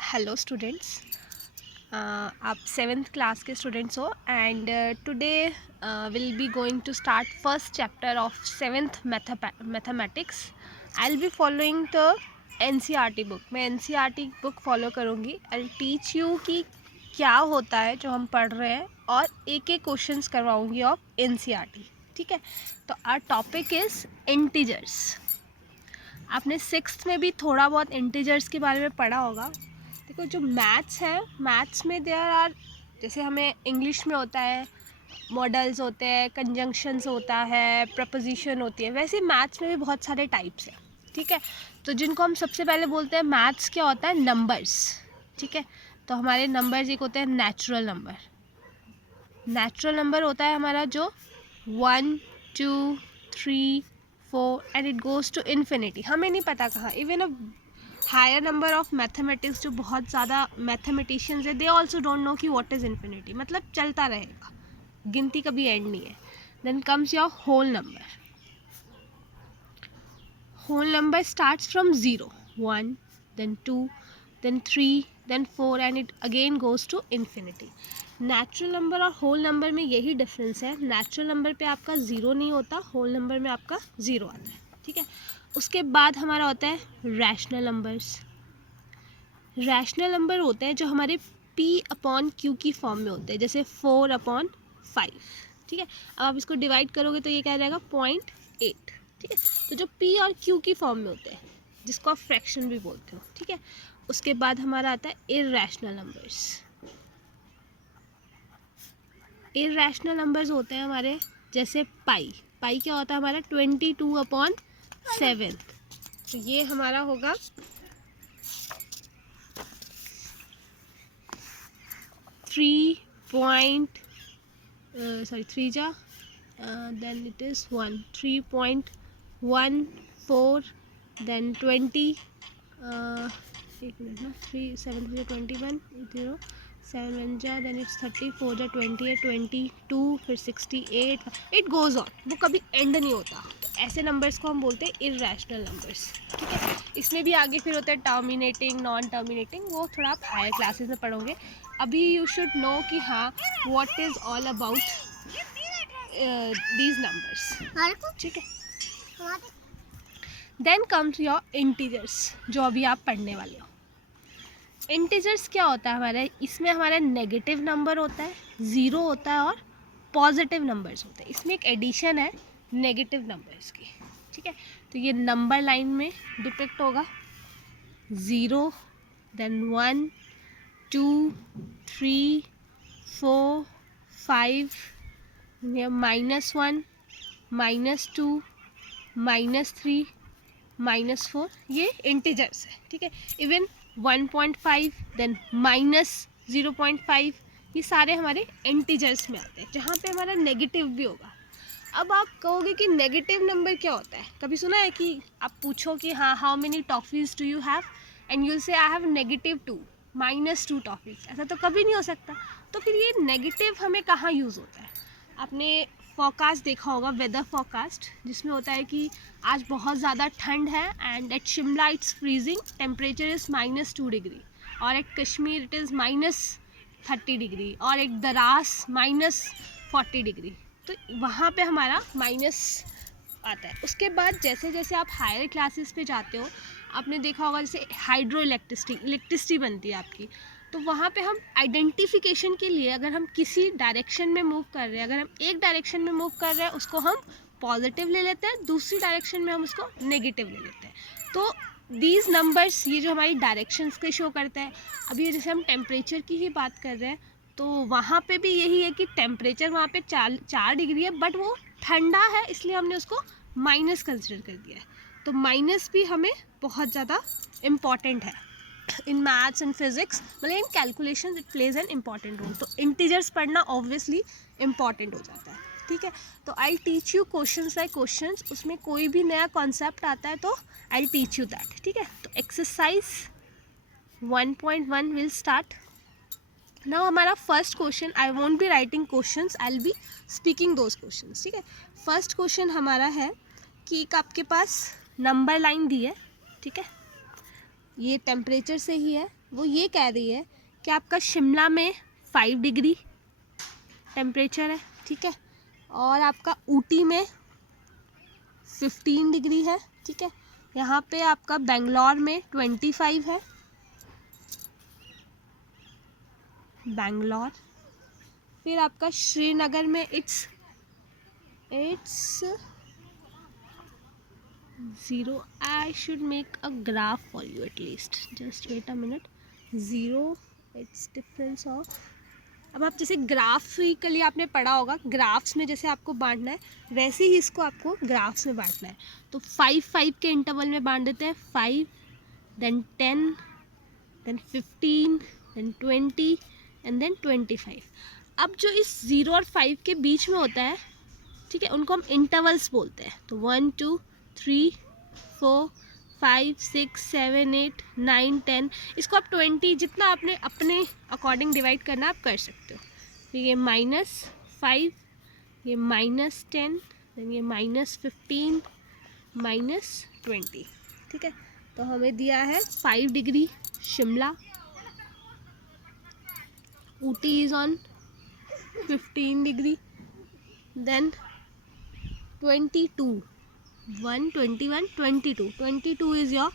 Hello students, आप seventh class के students हो and today will be going to start first chapter of seventh mathematics. I will be following the NCERT book. मैं NCERT book follow करूँगी. I will teach you कि क्या होता है जो हम पढ़ रहे हैं और एक एक क्वेश्चंस करवाऊँगी ऑफ NCERT. ठीक है, तो आवर टॉपिक इज़ इंटीजर्स. आपने सिक्स्थ में भी थोड़ा बहुत इंटीजर्स के बारे में पढ़ा होगा. देखो, जो मैथ्स है, मैथ्स में देयर आर, जैसे हमें इंग्लिश में होता है मॉडल्स होते हैं, कंजंक्शंस होता है, प्रपोजिशन होती है, वैसे मैथ्स में भी बहुत सारे टाइप्स हैं. ठीक है, तो जिनको हम सबसे पहले बोलते हैं मैथ्स क्या होता है, नंबर्स. ठीक है, तो हमारे नंबर्स एक होते हैं नेचुरल नंबर. नेचुरल नंबर होता है हमारा जो 1, 2, 3, 4 and it goes to infinity. हमें नहीं पता कहाँ. Even a higher number of mathematics, जो बहुत ज़्यादा मैथमेटिशियंस है, दे ऑल्सो डोंट नो कि व्हाट इज़ इन्फिनिटी. मतलब चलता रहेगा, गिनती कभी एंड नहीं है. Then comes your whole number. Whole number starts from 0, 1, then 2, then 3, then 4 and it again goes to infinity. Natural number और होल नंबर में यही डिफरेंस है. नेचुरल नंबर पे आपका ज़ीरो नहीं होता, होल नंबर में आपका ज़ीरो आता है. ठीक है, उसके बाद हमारा होता है रैशनल नंबर्स. रैशनल नंबर होते हैं जो हमारे P/Q की फॉर्म में होते हैं, जैसे 4/5. ठीक है, अब आप इसको डिवाइड करोगे तो ये क्या आ जाएगा, 0.8. ठीक है, तो जो P और Q की फॉर्म में होते हैं, जिसको आप फ्रैक्शन भी बोलते हो. ठीक है, उसके बाद हमारा आता है इरैशनल नंबर्स. इरैशनल नंबर्स होते हैं हमारे जैसे पाई. पाई क्या होता है हमारा 22/7. तो ये हमारा होगा 3 जा then it is 3.14, then 20, एक मिनट ना, 3 7 3 21 0 7 1 जा, then it's 30 4 जा 28 22 फिर 68. इट गोज़ ऑन, वो कभी एंड नहीं होता. तो ऐसे नंबर्स को हम बोलते हैं इरैशनल नंबर्स. ठीक है, इसमें भी आगे फिर होता है टर्मिनेटिंग, नॉन टर्मिनेटिंग, वो थोड़ा आप हायर क्लासेस में पढ़ोगे. अभी यू शुड नो कि हाँ what is all about these numbers. ठीक है, देन कम्स योर इंटीजर्स, जो अभी आप पढ़ने वाले हो. इंटीजर्स क्या होता है हमारा, इसमें हमारा नेगेटिव नंबर होता है, ज़ीरो होता है और पॉजिटिव नंबर्स होते हैं. इसमें एक एडिशन है नेगेटिव नंबर्स की. ठीक है, तो ये नंबर लाइन में डिपिक्ट होगा. 0, देन 1, 2, 3, 4, 5, -1, -2, -3, -4, ये इंटीजर्स है. ठीक है, इवन 1.5, देन -0.5, ये सारे हमारे इंटीजर्स में आते हैं, जहाँ पे हमारा नेगेटिव भी होगा. अब आप कहोगे कि नेगेटिव नंबर क्या होता है. कभी सुना है कि आप पूछो कि हाँ, how many toffees do you have, and you से आई हैव -2, -2 टॉफ़ीज़. ऐसा तो कभी नहीं हो सकता. तो फिर ये नेगेटिव हमें कहाँ यूज़ होता है. आपने फोरकास्ट देखा होगा, वेदर फोरकास्ट, जिसमें होता है कि आज बहुत ज़्यादा ठंड है and at Shimla it's freezing, temperature is -2 degree, और at Kashmir it is -30 degree, और एक दरास -40 डिग्री. तो वहाँ पे हमारा माइनस आता है. उसके बाद जैसे जैसे आप हायर क्लासेस पे जाते हो, आपने देखा होगा जैसे हाइड्रो इलेक्ट्रिसिटी बनती है आपकी. तो वहाँ पे हम आइडेंटिफिकेशन के लिए, अगर हम किसी डायरेक्शन में मूव कर रहे हैं, अगर हम एक डायरेक्शन में मूव कर रहे हैं, उसको हम पॉजिटिव ले लेते हैं, दूसरी डायरेक्शन में हम उसको नेगेटिव ले लेते हैं. तो दीज नंबर्स, ये जो हमारी डायरेक्शंस के शो करते हैं. अभी जैसे हम टेम्परेचर की ही बात कर रहे हैं, तो वहाँ पे भी यही है कि टेम्परेचर वहाँ पे 4 डिग्री है, बट वो ठंडा है, इसलिए हमने उसको माइनस कंसिडर कर दिया है. तो माइनस भी हमें बहुत ज़्यादा इम्पॉर्टेंट है इन मैथ्स एंड फिजिक्स, मतलब in calculation it plays an important role. तो इंटीजर्स पढ़ना ऑब्वियसली इम्पॉर्टेंट हो जाता है. ठीक है, तो I teach you questions by questions. उसमें कोई भी नया कॉन्सेप्ट आता है तो आई टीच यू दैट. ठीक है, तो एक्सरसाइज 1.1 विल स्टार्ट नाउ. हमारा first question, I won't be writing questions, I will be speaking those questions. ठीक है, फर्स्ट क्वेश्चन हमारा है कि आपके पास नंबर लाइन दी है, ठीक है, ये टेम्परेचर से ही है, वो ये कह रही है कि आपका शिमला में 5 डिग्री टेम्परेचर है, ठीक है, और आपका ऊटी में 15 डिग्री है, ठीक है, यहाँ पे आपका बेंगलोर में 25 है, बेंगलोर, फिर आपका श्रीनगर में it's 0. I should make a graph for you at least. Just wait a minute. 0. It's difference of. अब आप जैसे ग्राफिकली आपने पढ़ा होगा, ग्राफ्स में जैसे आपको बांटना है वैसे ही इसको आपको ग्राफ्स में बांटना है। तो 5 के इंटरवल में बांट देते हैं, 5, then 10, then 15, then 20 and then 25। अब जो इस 0 और 5 के बीच में होता है, ठीक है, उनको हम इंटरवल्स बोलते हैं। तो 1, 2, 3, 4, 5, 6, 7, 8, 9, 10, इसको आप 20 जितना आपने अपने अकॉर्डिंग डिवाइड करना आप कर सकते हो। तो ये -5, ये -10, देन ये -15, -20, ठीक है। तो हमें दिया है 5 degree Shimla, Ooty is on 15 degree, then 22, 1, 21, 22, 22 is your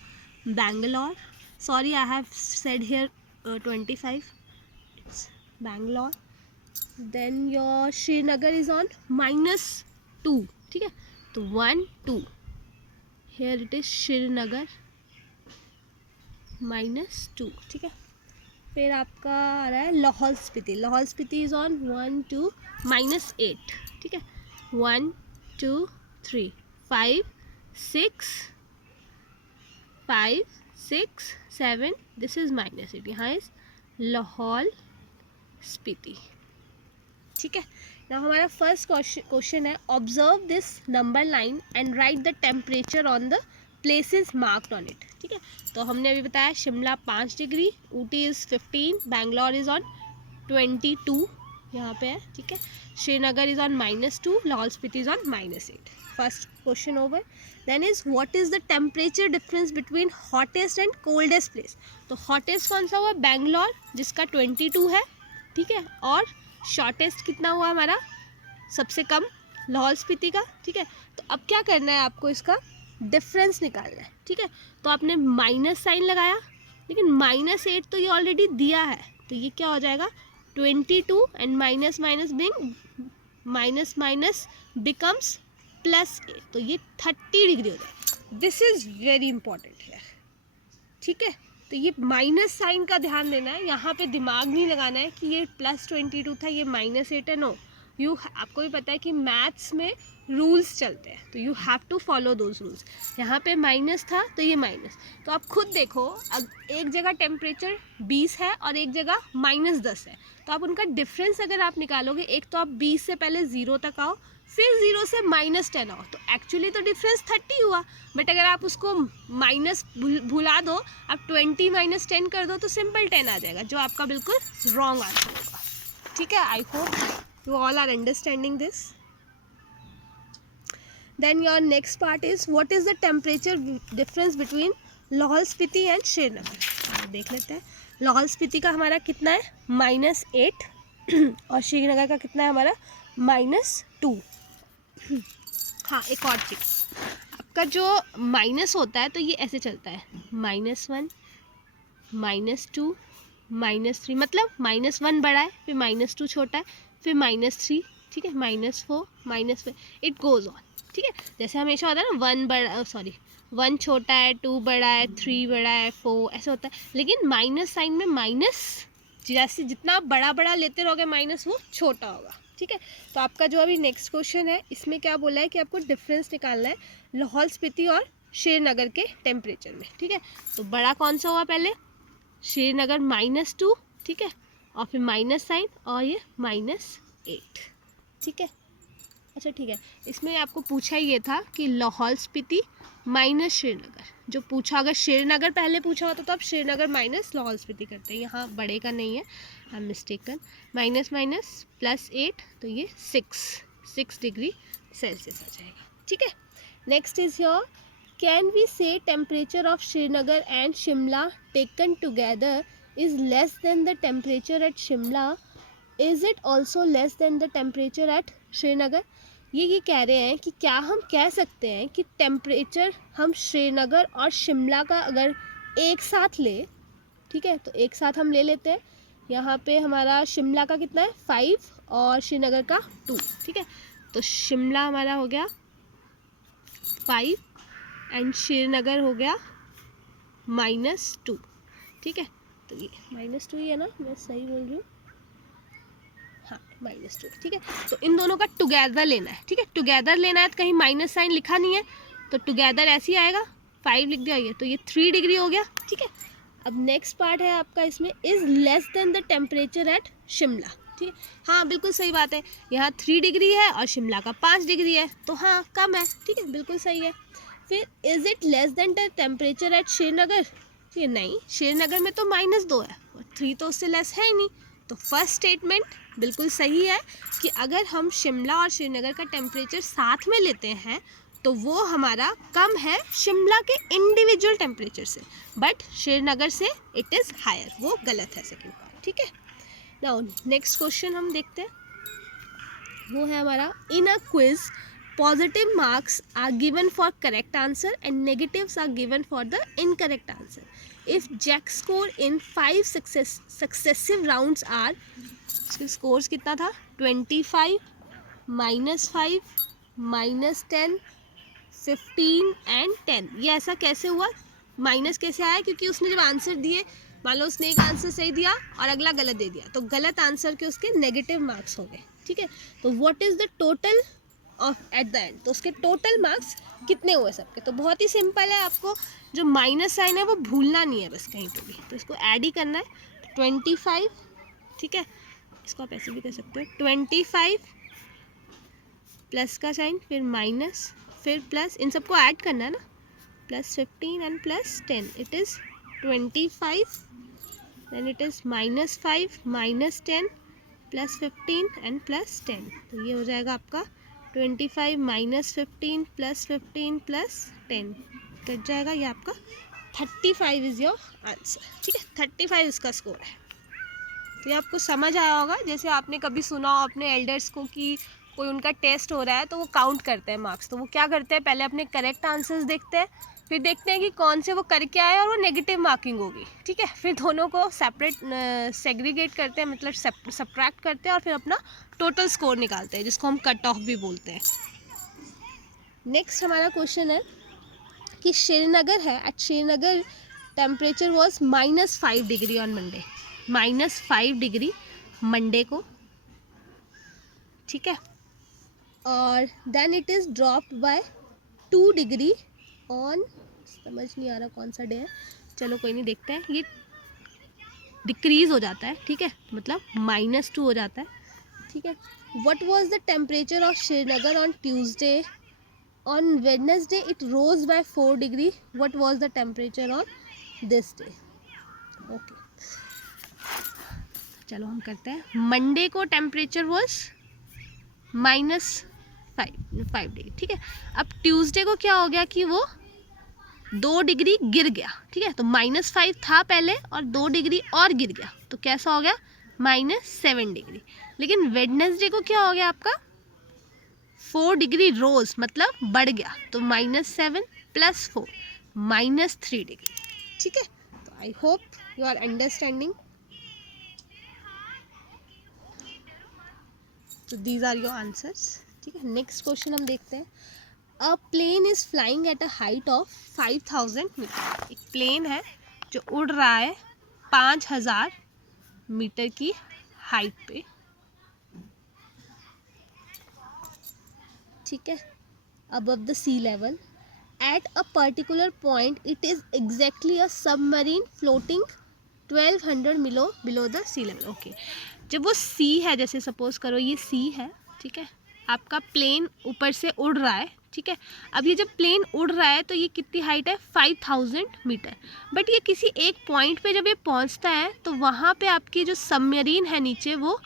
Bangalore. Sorry, I have said here 25. It's Bangalore. Then your Srinagar is on -2, ठीक है, तो 1, 2, here it is Srinagar -2, ठीक है। फिर आपका आ रहा है लाहौल स्पीति, लाहौल स्पीति इज ऑन 1, 2, -8, ठीक है, 1, 2, 3, 5, 6, 5, 6, 7, दिस इज -8, यहाँ इज लाहौल स्पीति, ठीक है। ना हमारा फर्स्ट क्वेश्चन है, observe this number line and write the temperature on the places marked on it, ठीक है। तो हमने अभी बताया Shimla 5 degree, Ooty is 15, Bangalore is on 22 यहाँ पे है, ठीक है, Srinagar is on -2, Lahaul Spiti is on -8। First question over. Then is what is the temperature difference between hottest and coldest place. तो हॉटेस्ट कौन सा हुआ, बैंगलोर जिसका 22 है, ठीक है, और शॉर्टेस्ट कितना हुआ हमारा, सबसे कम लाहौल स्पीति का, ठीक है। तो अब क्या करना है आपको, इसका डिफरेंस निकालना है, ठीक है। तो आपने माइनस साइन लगाया, लेकिन -8 तो ये ऑलरेडी दिया है, तो ये क्या हो जाएगा 22 and minus minus being minus becomes +8, तो ये 30 डिग्री हो जाएगा। दिस इज़ वेरी इंपॉर्टेंट है, ठीक है। तो ये माइनस साइन का ध्यान देना है, यहाँ पे दिमाग नहीं लगाना है कि ये +22 था, ये -8 है, नो, आपको भी पता है कि मैथ्स में रूल्स चलते हैं, तो you have to follow those rules. यहाँ पे माइनस था तो ये माइनस, तो आप खुद देखो, अब एक जगह टेम्परेचर 20 है और एक जगह -10 है, तो आप उनका डिफरेंस अगर आप निकालोगे, एक तो आप 20 से पहले 0 तक आओ, फिर 0 से -10 आओ, तो एक्चुअली तो डिफरेंस 30 हुआ, बट अगर आप उसको माइनस भुला दो, आप 20 - 10 कर दो, तो सिंपल 10 आ जाएगा, जो आपका बिल्कुल रॉन्ग आंसर होगा, ठीक है। I hope you all are understanding this. Then your next part is what is the temperature difference between Lahaul Spiti and Srinagar. देख लेते हैं, लाहौल स्पीति का हमारा कितना है -8 और श्रीनगर का कितना है हमारा -2। हाँ, एक और चीज़, आपका जो माइनस होता है तो ये ऐसे चलता है, -1, -2, -3, मतलब -1 बड़ा है, फिर -2 छोटा है, फिर -3, ठीक है, -4, -5, इट गोज़ ऑन, ठीक है। जैसे हमेशा होता है ना, 1 छोटा है, 2 बड़ा है, 3 बड़ा है, 4 ऐसे होता है, लेकिन माइनस साइन में माइनस जैसे जितना आप बड़ा लेते रहोगे माइनस, वो छोटा होगा, ठीक है। तो आपका जो अभी नेक्स्ट क्वेश्चन है, इसमें क्या बोला है कि आपको डिफरेंस निकालना है लाहौल स्पीति और श्रीनगर के टेम्परेचर में, ठीक है। तो बड़ा कौन सा हुआ पहले, श्रीनगर -2, ठीक है, और फिर माइनस साइन और ये -8, ठीक है। अच्छा, ठीक है, इसमें आपको पूछा ये था कि लाहौल स्पीति माइनस श्रीनगर, जो पूछा, अगर श्रीनगर पहले पूछा होता तो आप श्रीनगर माइनस लाहौल स्पीति करते हैं, यहाँ बड़े का नहीं है, आई एम मिस्टेकन, माइनस +8, तो ये 6 डिग्री सेल्सियस आ जाएगा, ठीक है। Next is your can we say temperature of Srinagar and Shimla taken together is less than the temperature at Shimla, is it also less than the temperature at Srinagar. ये कह रहे हैं कि क्या हम कह सकते हैं कि टेम्परेचर हम श्रीनगर और शिमला का अगर एक साथ ले, ठीक है, तो एक साथ हम ले लेते हैं। यहाँ पे हमारा शिमला का कितना है 5 और श्रीनगर का 2, ठीक है, तो शिमला हमारा हो गया 5 एंड श्रीनगर हो गया -2, ठीक है, तो ये -2 ही है ना, मैं सही बोल रही हूँ, हाँ -2, ठीक है। तो इन दोनों का टुगेदर लेना है, ठीक है, टुगेदर लेना है, तो कहीं माइनस साइन लिखा नहीं है तो टुगेदर ऐसे ही आएगा, 5 लिख दिया, ये तो ये 3 डिग्री हो गया, ठीक है। अब नेक्स्ट पार्ट है आपका इसमें, is less than the temperature at Shimla, ठीक है, हाँ बिल्कुल सही बात है, यहाँ 3 डिग्री है और शिमला का 5 डिग्री है, तो हाँ कम है, ठीक है, बिल्कुल सही है। फिर is it less than the temperature at Srinagar, ठीक है, नहीं, श्रीनगर में तो -2 है और 3 तो उससे लेस है ही नहीं, तो फर्स्ट स्टेटमेंट बिल्कुल सही है कि अगर हम शिमला और श्रीनगर का टेम्परेचर साथ में लेते हैं तो वो हमारा कम है शिमला के इंडिविजुअल टेम्परेचर से, बट श्रीनगर से इट इज़ हायर, वो गलत है सेकेंड पार्ट, ठीक है। नाउ नेक्स्ट क्वेश्चन हम देखते हैं, वो है हमारा, in a quiz positive marks are given for correct answer and negatives are given for the incorrect answer. If Jack score in 5 successive rounds are, इसके स्कोर्स कितना था 25, -5, -10, 15 एंड 10। ये ऐसा कैसे हुआ, माइनस कैसे आया, क्योंकि उसने जब आंसर दिए, मान लो उसने एक आंसर सही दिया और अगला गलत दे दिया, तो गलत आंसर के उसके नेगेटिव मार्क्स हो गए, ठीक है। तो what is the total of at the end, तो उसके टोटल मार्क्स कितने हुए सबके, तो बहुत ही सिंपल है, आपको जो माइनस साइन है वो भूलना नहीं है बस कहीं पे भी, तो इसको ऐड ही करना है, 25, ठीक है, इसको आप ऐसे भी कर सकते हो, 25 प्लस का साइन, फिर माइनस, फिर प्लस, इन सबको ऐड करना है ना, +15 and +10, it is 25, then it is -5, -10, +15 and +10, तो ये हो जाएगा आपका 25 -15 +15 +10, कट जाएगा, ये आपका 35 इज़ योर आंसर, ठीक है, 35 इसका स्कोर है। तो ये आपको समझ आया होगा, जैसे आपने कभी सुना हो अपने एल्डर्स को कि कोई उनका टेस्ट हो रहा है तो वो काउंट करते हैं मार्क्स, तो वो क्या करते हैं, पहले अपने करेक्ट आंसर्स देखते हैं, फिर देखते हैं कि कौन से वो करके आए और वो नेगेटिव मार्किंग होगी, ठीक है, फिर दोनों को सेपरेट सेग्रीगेट करते हैं, मतलब सब्ट्रैक्ट करते हैं और फिर अपना टोटल स्कोर निकालते हैं, जिसको हम कट ऑफ भी बोलते हैं। नेक्स्ट हमारा क्वेश्चन है कि श्रीनगर है, at Srinagar temperature was -5 degree on Monday, -5 degree Monday को, ठीक है, और then it is dropped by 2 degree on, समझ नहीं आ रहा कौन सा डे है, चलो कोई नहीं, देखते हैं, ये डिक्रीज़ हो जाता है, ठीक है, मतलब -2 हो जाता है, ठीक है। What was the temperature of Srinagar on Tuesday, on Wednesday it rose by 4 degree, what was the temperature on this day, okay, चलो हम करते हैं, मंडे को टेम्परेचर वॉज -5 डिग्री, ठीक है। अब ट्यूसडे को क्या हो गया कि वो 2 डिग्री गिर गया, ठीक है, तो -5 था पहले और 2 डिग्री और गिर गया, तो कैसा हो गया -7 डिग्री। लेकिन वेडनेसडे को क्या हो गया आपका 4 डिग्री रोज, मतलब बढ़ गया, तो -7 + 4 -3 डिग्री, ठीक है। तो I hope you are understanding, तो दीज आर योर आंसर्स, ठीक है। नेक्स्ट क्वेश्चन हम देखते हैं, a plane is flying at a height of 5000 metre, एक प्लेन है जो उड़ रहा है 5000 मीटर की हाइट पे, ठीक है, above the sea level, at a particular point it is exactly a submarine floating 1200 below the sea level, okay. जब वो सी है, जैसे सपोज करो ये सी है, ठीक है, आपका प्लेन ऊपर से उड़ रहा है, ठीक है। अब ये जब प्लेन उड़ रहा है तो ये कितनी हाइट है 5000 मीटर, बट ये किसी एक पॉइंट पे जब ये पहुंचता है तो वहाँ पे आपकी जो सबमरीन है नीचे वो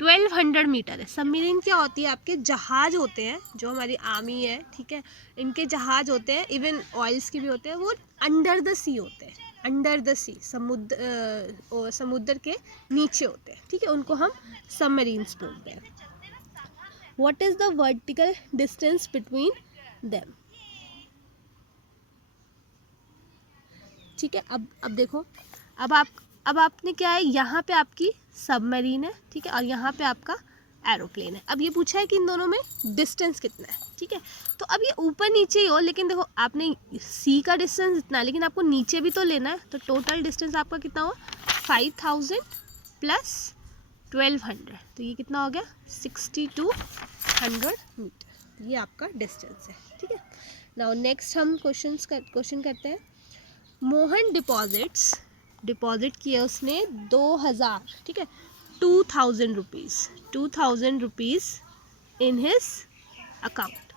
1200 मीटर है। सबमरीन क्या होती है, आपके जहाज होते हैं जो हमारी आर्मी है, ठीक है, इनके जहाज होते हैं, इवन ऑयल्स के भी होते हैं, वो अंडर द सी होते हैं, अंडर द सी, समुद्र के नीचे होते हैं, ठीक है, उनको हम सबमरीन्स बोलते हैं। What is the vertical distance between them, ठीक है। अब देखो, अब आपने क्या है, यहाँ पे आपकी सबमरीन है, ठीक है, और यहाँ पे आपका एरोप्लेन है। अब ये पूछा है कि इन दोनों में डिस्टेंस कितना है, ठीक है। तो अब ये ऊपर नीचे ही हो, लेकिन देखो आपने सी का डिस्टेंस इतना है, लेकिन आपको नीचे भी तो लेना है, तो टोटल डिस्टेंस आपका कितना हुआ, 5000 प्लस 1200, तो ये कितना हो गया, 6200 मीटर, ये आपका डिस्टेंस है, ठीक है। नाउ नेक्स्ट हम क्वेश्चन करते हैं। मोहन डिपॉजिट किया उसने 2000, ठीक है, 2000 rupees in his account.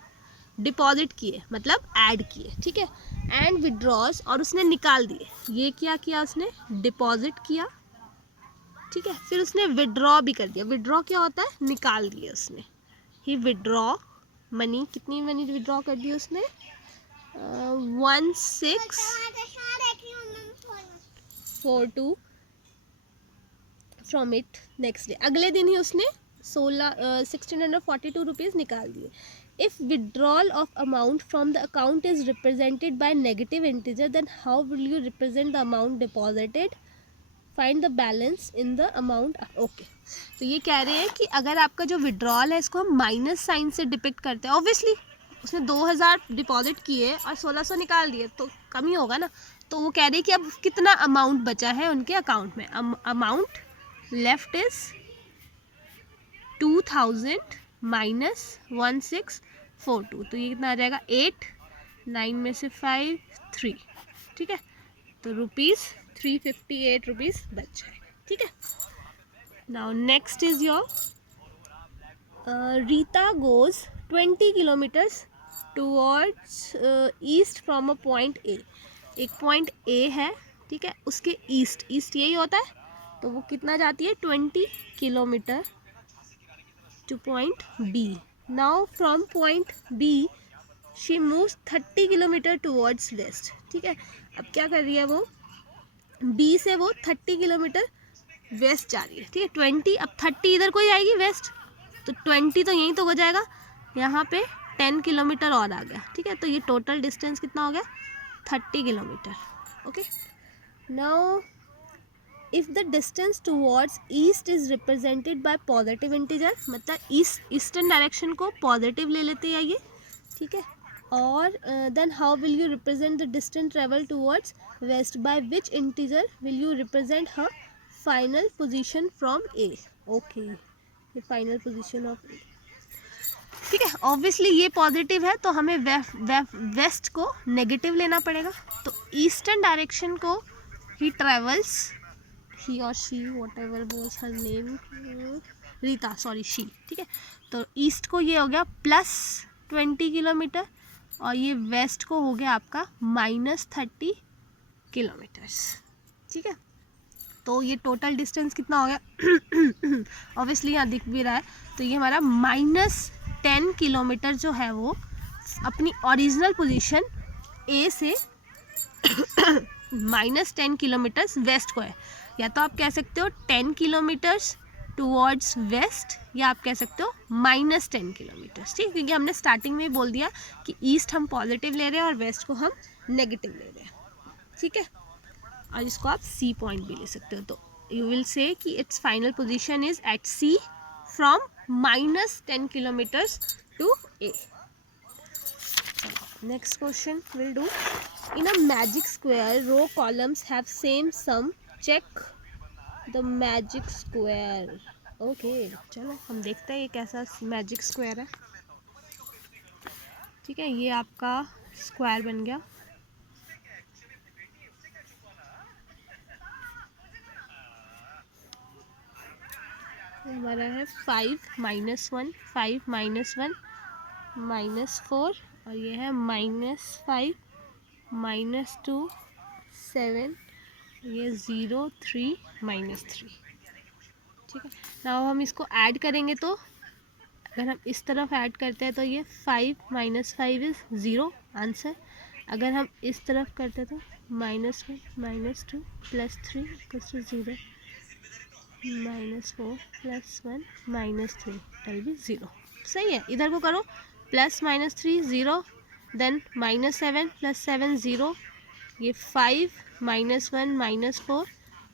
Deposit किए मतलब ऐड किए, ठीक है, एंड विड्रॉज, और उसने निकाल दिए। ये क्या किया उसने, डिपॉजिट किया, ठीक है, फिर उसने विड्रॉ भी कर दिया। विड्रॉ क्या होता है, निकाल दिया उसने। ही विड्रॉ मनी, कितनी मनी विड्रॉ कर दी उसने, 1642 फ्रॉम इट नेक्स्ट डे। अगले दिन ही उसने 1642 रुपीज़ निकाल दिए। If withdrawal of amount from the account is represented by negative integer, then how will you represent the amount deposited, find the balance in the amount. Okay, तो ये कह रहे हैं कि अगर आपका जो विड्रॉल है इसको हम माइनस साइन से डिपिक्ट करते हैं। ऑब्वियसली उसने 2000 डिपॉजिट किए और 1600 निकाल दिए, तो कम ही होगा ना। तो वो कह रहे हैं कि अब कितना अमाउंट बचा है उनके अकाउंट में। अमाउंट लेफ्ट इज 2000 माइनस 1642, तो ये कितना आ जाएगा, 8, 9 में से 5, 3, ठीक है, तो रुपीज़ 358 रुपीज़ बच जाए, ठीक है। Now next is your Rita goes 20 kilometres towards east from a point A. एक पॉइंट ए है, ठीक है, उसके ईस्ट यही होता है, तो वो कितना जाती है, 20 kilometre to point B. Now from point B she moves 30 kilometre towards west, ठीक है। अब क्या कर रही है वो, बी से वो 30 किलोमीटर वेस्ट जा रही है, ठीक है। 20, अब 30 इधर को ही आएगी वेस्ट, तो 20 तो यहीं तो हो जाएगा, यहाँ पे 10 किलोमीटर और आ गया, ठीक है। तो ये टोटल डिस्टेंस कितना हो गया, 30 kilometre. Okay, now if the distance towards east is represented by positive integer, मतलब ईस्टर्न डायरेक्शन को पॉजिटिव ले लेते हैं ये, ठीक है। और then how will you represent the distance travel towards west, by which integer will you represent her final position from A. Okay, ये फाइनल पोजीशन ऑफ ए, ठीक है। ऑब्वियसली ये पॉजिटिव है, तो हमें वेस्ट को नेगेटिव लेना पड़ेगा। तो ईस्टर्न डायरेक्शन को ही ट्रेवल्स, ही और she, what ever was her name, Rita, sorry she, ठीक है। तो ईस्ट को ये हो गया प्लस 20 किलोमीटर, और ये वेस्ट को हो गया आपका माइनस 30 किलोमीटर्स, ठीक है। तो ये टोटल डिस्टेंस कितना हो गया, ऑब्वियसली यहाँ दिख भी रहा है, तो ये हमारा -10 किलोमीटर जो है वो अपनी ओरिजिनल पोजीशन ए से -10 किलोमीटर्स वेस्ट को है। या तो आप कह सकते हो 10 किलोमीटर्स टूवर्ड्स वेस्ट, या आप कह सकते हो -10 किलोमीटर्स, ठीक, क्योंकि हमने स्टार्टिंग में बोल दिया कि ईस्ट हम पॉजिटिव ले रहे हैं और वेस्ट को हम नेगेटिव ले रहे हैं, ठीक है। और इसको आप सी पॉइंट भी ले सकते हो। तो यू विल से कि it's final position is at C from -10 kilometres to A. Next question we'll do. In a magic square, row columns have same sum. Check the magic square. Okay, चलो हम देखते हैं ये कैसा magic square है, ठीक है। ये आपका स्क्वायर बन गया, हमारा है 5 -1, 5 -1 -4, और ये है -5 -2 7, ये 0 3 -3, ठीक है। नाउ हम इसको ऐड करेंगे तो अगर हम इस तरफ ऐड करते हैं तो ये 5 - 5 इज़ 0 आंसर। अगर हम इस तरफ करते हैं तो -1 -2 +3 = 0, -4 +1 -3 विल बी 0। सही है। इधर को करो, +-3 0, देन -7 +7 0, ये 5 -1 -4,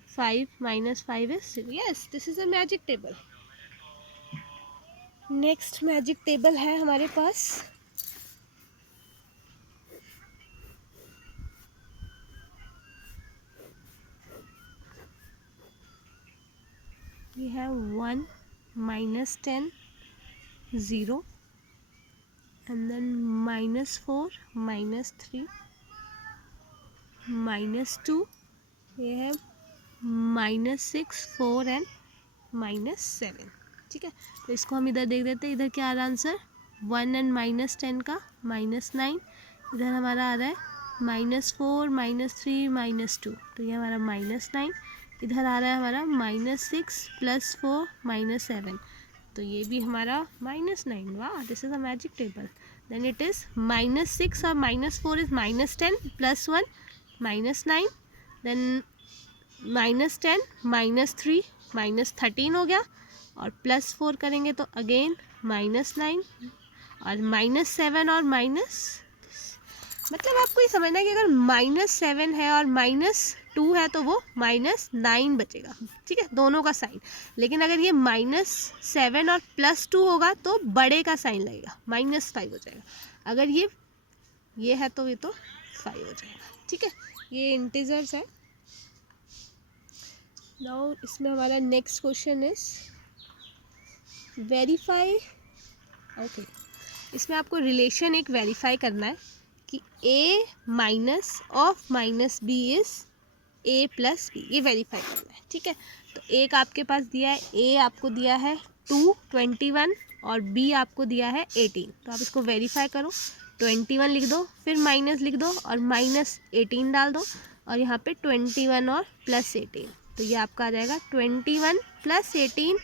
5 - 5 is 0। Yes, this is a magic table. Next magic table है हमारे पास, ये है 1 -10 0 and then -4 -3 -2, ये है -6 4 and -7। ठीक है, तो इसको हम इधर देख देते हैं। इधर क्या आ रहा है आंसर, 1 and -10 का -9। इधर हमारा आ रहा है -4 -3 -2, तो ये हमारा -9। इधर आ रहा है हमारा -6 +4 -7, तो ये भी हमारा -9। वाह, this is a magic table. Then it is -6 और -4 इज -10 +1 -9, देन -10 -3 -13 हो गया, और +4 करेंगे तो अगेन -9 और -7 और मतलब आपको ये समझना है कि अगर -7 है और -2 है तो वो -9 बचेगा। ठीक है, दोनों का साइन। लेकिन अगर ये -7 और +2 होगा तो बड़े का साइन लगेगा, -5 हो जाएगा। अगर ये है तो ये तो 5 हो जाएगा। ठीक है, ये इंटीजर्स है। नाउ इसमें हमारा next question is verify. Okay, इसमें आपको रिलेशन एक वेरीफाई करना है कि a minus of -b is a + b, ये वेरीफाई करना है। ठीक है, तो एक आपके पास दिया है, a आपको दिया है 2 21 और b आपको दिया है 18, तो आप इसको वेरीफाई करो। 21 लिख दो, फिर माइनस लिख दो और -18 डाल दो, और यहाँ पे 21 और +18, तो ये आपका आ जाएगा 21 + 18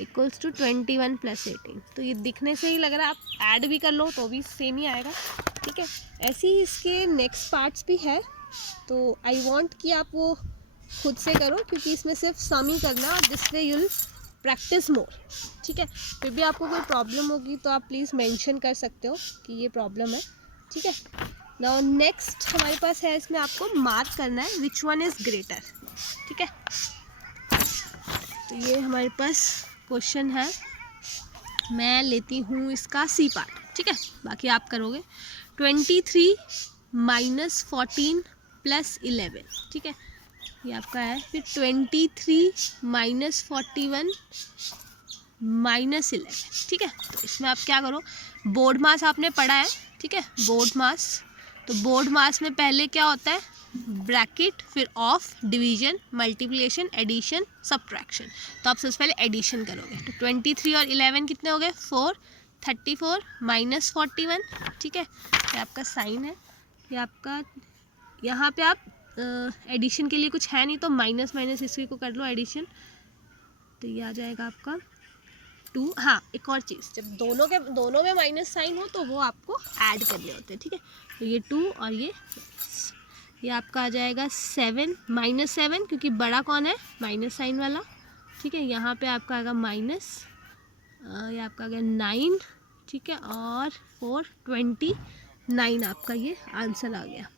इक्वल्स टू 21 + 18। तो ये दिखने से ही लग रहा है, आप ऐड भी कर लो तो भी सेम ही आएगा। ठीक है, ऐसे ही इसके नेक्स्ट पार्ट्स भी है, तो आई वांट कि आप वो खुद से करो, क्योंकि इसमें सिर्फ सम ही करना है, this way you will practice more. ठीक है, फिर भी आपको कोई प्रॉब्लम होगी तो आप प्लीज़ मेंशन कर सकते हो कि ये प्रॉब्लम है। ठीक है, नाउ नेक्स्ट हमारे पास है, इसमें आपको मार्क करना है विच वन इज़ ग्रेटर। ठीक है, तो ये हमारे पास क्वेश्चन है, मैं लेती हूँ इसका सी पार्ट। ठीक है, बाकी आप करोगे। 23 - 14 + 11। ठीक है, ये आपका है। फिर 23 - 41 - 11। ठीक है, तो इसमें आप क्या करो, बोर्ड मास आपने पढ़ा है। ठीक है, बोर्ड मास, तो बोर्ड मास में पहले क्या होता है, ब्रैकेट, फिर of, division, multiplication, addition, subtraction. तो आप सबसे पहले एडिशन करोगे, तो 23 और 11 कितने हो गए, 4, 34 - 41। ठीक है, ये आपका साइन है। ये आपका यहाँ पे आप एडिशन के लिए कुछ है नहीं, तो माइनस इसी को कर लो एडिशन, तो ये आ जाएगा आपका 2। हाँ, एक और चीज़, जब दोनों में माइनस साइन हो तो वो आपको ऐड करने होते हैं। ठीक है, तो ये 2 और ये आपका आ जाएगा 7 -7, क्योंकि बड़ा कौन है, माइनस साइन वाला। ठीक है, यहाँ पे आपका आएगा माइनस, ये आपका आ गया 9। ठीक है, और 4 29 आपका ये आंसर आ गया।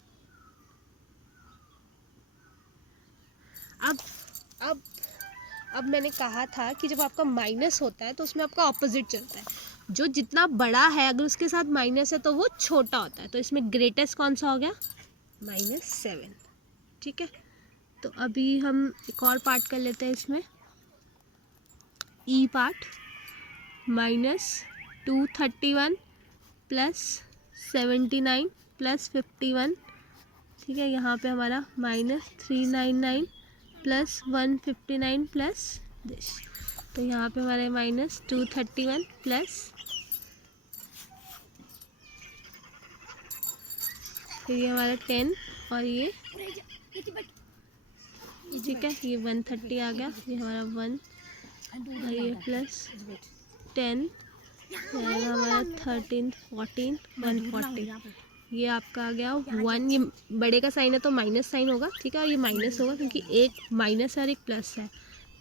अब मैंने कहा था कि जब आपका माइनस होता है तो उसमें आपका ऑपोजिट चलता है, जो जितना बड़ा है अगर उसके साथ माइनस है तो वो छोटा होता है। तो इसमें ग्रेटेस्ट कौन सा हो गया, -7। ठीक है, तो अभी हम एक और पार्ट कर लेते हैं इसमें, ई पार्ट, -231 + 79 + 51। ठीक है, यहाँ पे हमारा -399 + 159 प्लस दिस, तो यहाँ पे हमारे -231 प्लस, फिर ये हमारा 10 और ये, ठीक है, ये 130 आ गया, ये हमारा 1 और ये प्लस 10 आएगा हमारा 13, 14, 140। ये आपका आ गया 1, ये बड़े का साइन है तो माइनस साइन होगा, ठीक है, और ये माइनस होगा क्योंकि एक माइनस और एक प्लस है,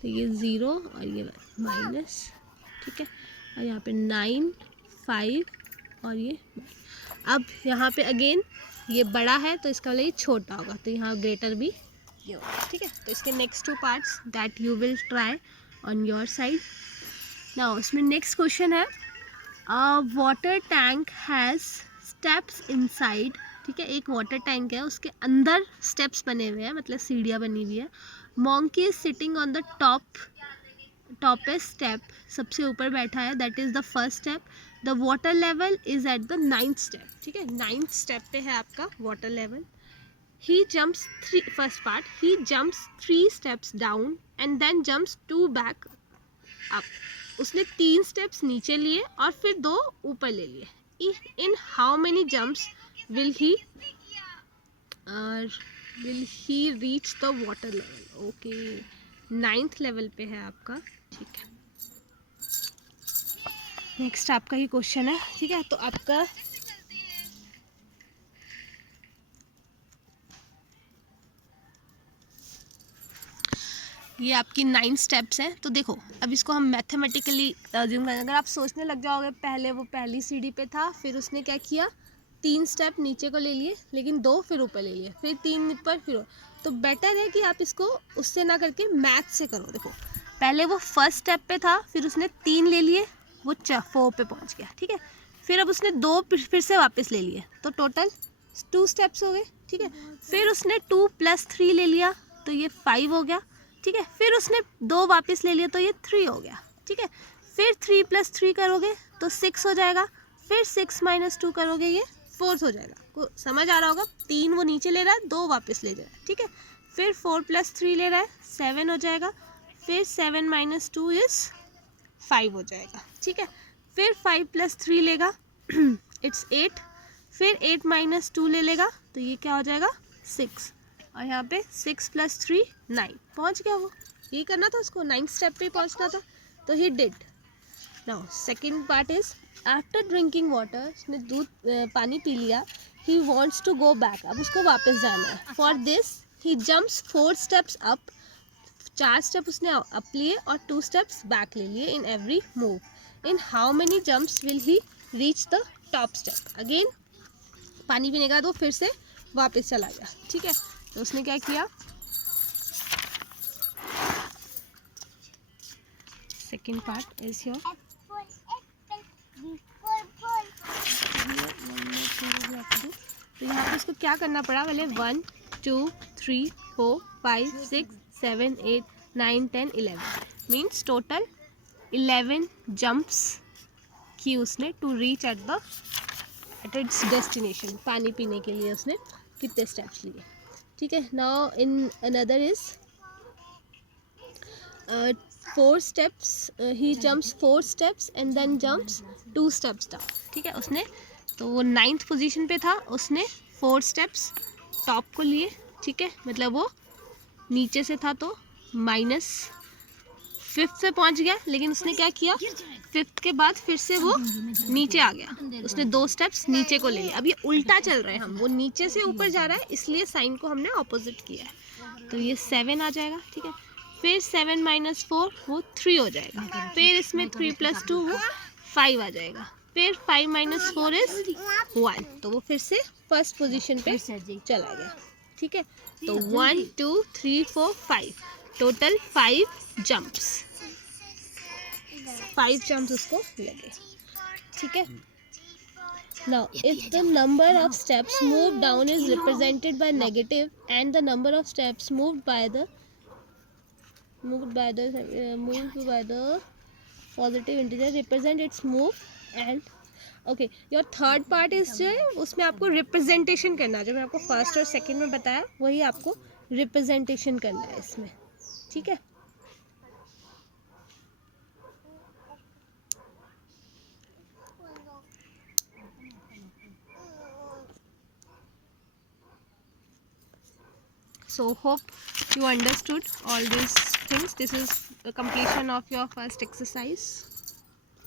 तो ये 0 और ये माइनस, ठीक है, और यहाँ पे 9, 5 और ये। अब यहाँ पे अगेन ये बड़ा है तो इसका मतलब ये छोटा होगा, तो यहाँ ग्रेटर भी ये होगा, ठीक है। तो इसके next 2 parts that you will try on your side. Now इसमें नेक्स्ट क्वेश्चन है, water tank has steps inside, ठीक है, एक वाटर टैंक है, उसके अंदर स्टेप्स बने हुए हैं, मतलब सीढ़ियाँ बनी हुई है। Monkey is sitting on the topest step, सबसे ऊपर बैठा है, that is the first step. The water level is at the 9th step, ठीक है, 9th स्टेप पे है आपका water level. He jumps 3, first part, he jumps 3 steps down and then jumps 2 back up, उसने 3 स्टेप्स नीचे लिए और फिर 2 ऊपर ले लिए। इन how many jumps will he reach the water level. Okay, 9th level पे है आपका, ठीक है। नेक्स्ट आपका ही क्वेश्चन है, ठीक है, तो आपका ये आपकी 9 स्टेप्स हैं। तो देखो अब इसको हम मैथमेटिकली अज्यूम करें। अगर आप सोचने लग जाओगे पहले वो पहली सीढ़ी पे था, फिर उसने क्या किया, 3 स्टेप नीचे को ले लिए, लेकिन 2 फिर ऊपर ले लिए, फिर 3 ऊपर, फिर तो बेटर है कि आप इसको उससे ना करके मैथ से करो। देखो पहले वो फर्स्ट स्टेप पे था, फिर उसने 3 ले लिए, वो 4 पे पहुँच गया, ठीक है, फिर अब उसने 2 फिर से वापस ले लिए, तो टोटल 2 स्टेप्स हो गए, ठीक है। फिर उसने 2 + 3 ले लिया, तो ये 5 हो गया, ठीक है। फिर उसने 2 वापस ले लिया, तो ये 3 हो गया, ठीक है। फिर 3 + 3 करोगे तो 6 हो जाएगा, फिर 6 - 2 करोगे ये 4 हो जाएगा। को समझ आ रहा होगा, 3 वो नीचे ले रहा है, 2 वापस ले जा रहा है, ठीक है। फिर 4 + 3 ले रहा है, 7 हो जाएगा, फिर 7 - 2 इज़ 5 हो जाएगा, ठीक है। फिर 5 + 3 लेगा इट्स 8, फिर 8 - 2 ले लेगा, तो ये क्या हो जाएगा 6, और यहाँ पे 6 + 3 9, पहुँच गया वो। ये करना था उसको, 9th स्टेप पे पहुँचना था, तो he did. Now second part is, after drinking water, उसने पानी पी लिया, he wants to go back, अब उसको वापस जाना है। For this he jumps 4 steps up, 4 step उसने अप लिए और 2 स्टेप्स बैक ले लिए in every move. In how many jumps will he reach the top step. Again पानी पीने के बाद वो फिर से वापस चला गया, ठीक है। तो उसने क्या किया, सेकेंड पार्ट इज योर, तो यहाँ पे उसको क्या करना पड़ा, पहले 1 2 3 4 5 6 7 8 9 10 11 मीन्स टोटल 11 जंप्स की उसने to reach at its destination. पानी पीने के लिए उसने कितने स्टेप्स लिए, ठीक है। Now in another is 4 steps, he jumps 4 steps and then jumps 2 steps down, ठीक है। उसने तो वो 9th पोजीशन पे था, उसने 4 स्टेप्स टॉप को लिए, ठीक है, मतलब वो नीचे से था तो -5th पे पहुंच गया, लेकिन उसने क्या किया, 5th के बाद फिर से वो नीचे आ गया, उसने 2 स्टेप्स नीचे को ले लिया। अब ये उल्टा चल रहा है, हम वो नीचे से ऊपर जा रहा है, इसलिए साइन को हमने ऑपोजिट किया है, तो ये 7 आ जाएगा, ठीक है। फिर 7 - 4 वो 3 हो जाएगा, फिर इसमें 3 + 2 वो 5 आ जाएगा, फिर 5 - 4 इज 1, तो वो फिर से फर्स्ट पोजीशन पे चला गया, ठीक है। तो 1 2 3 4 5 टोटल 5 जंप्स, 5 जंप्स उसको लगे, ठीक है। Now, if the number of steps moved down is represented by negative and the number of steps moved by the positive integer represent its move and okay, your third part is जो है उसमें आपको representation करना है, जो मैं आपको first और सेकंड में बताया वही आपको रिप्रेजेंटेशन करना है इसमें, ठीक है। So hope you understood all these things. This is the completion of your first exercise.